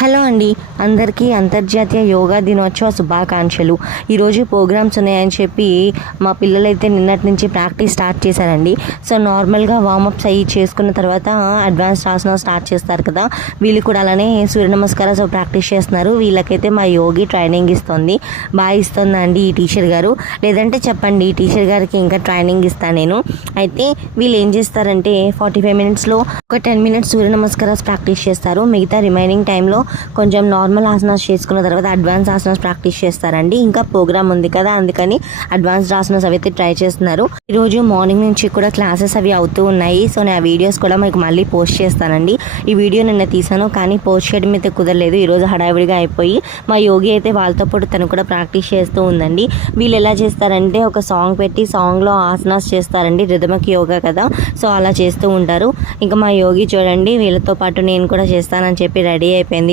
Hello అండి, అందరికీ అంతర్జాతీయ యోగా దినోత్సవ శుభాకాంక్షలు. ఈరోజు ప్రోగ్రామ్స్ ఉన్నాయని చెప్పి మా పిల్లలైతే నిన్నటి నుంచి ప్రాక్టీస్ స్టార్ట్ చేశారండి. సో నార్మల్గా వార్మప్స్ అయ్యి చేసుకున్న తర్వాత అడ్వాన్స్ ఆసనా స్టార్ట్ చేస్తారు కదా, వీళ్ళు కూడా అలానే సూర్య నమస్కారాలు ప్రాక్టీస్ చేస్తున్నారు. వీళ్ళకైతే మా యోగి ట్రైనింగ్ ఇస్తుంది. బాగా ఇస్తుందా అండి ఈ టీచర్ గారు? లేదంటే చెప్పండి, ఈ టీచర్ గారికి ఇంకా ట్రైనింగ్ ఇస్తాను నేను. అయితే వీళ్ళు ఏం చేస్తారంటే 45 మినిట్స్లో ఒక 10 మినిట్స్ సూర్య నమస్కారాలు ప్రాక్టీస్ చేస్తారు. మిగతా రిమైనింగ్ టైంలో కొంచెం నార్మల్ ఆసనాస్ చేసుకున్న తర్వాత అడ్వాన్స్ ఆసనాస్ ప్రాక్టీస్ చేస్తారండి. ఇంకా ప్రోగ్రామ్ ఉంది కదా, అందుకని అడ్వాన్స్డ్ ఆసనాస్ అయితే ట్రై చేస్తున్నారు. ఈరోజు మార్నింగ్ నుంచి కూడా క్లాసెస్ అవి అవుతూ ఉన్నాయి. సో నేను ఆ వీడియోస్ కూడా మీకు మళ్ళీ పోస్ట్ చేస్తానండి. ఈ వీడియో నిన్న తీసాను, కానీ పోస్ట్ చేయడం అయితే కుదరలేదు. ఈరోజు హడావిడిగా అయిపోయి మా యోగి అయితే వాళ్ళతో పాటు తను కూడా ప్రాక్టీస్ చేస్తూ ఉందండి. వీళ్ళు ఎలా చేస్తారంటే ఒక సాంగ్ పెట్టి సాంగ్లో ఆసనాస్ చేస్తారండి. రిథమిక్ యోగా కదా, సో అలా చేస్తూ ఉంటారు. ఇంకా మా యోగి చూడండి, వీళ్ళతో పాటు నేను కూడా చేస్తానని చెప్పి రెడీ అయిపోయింది.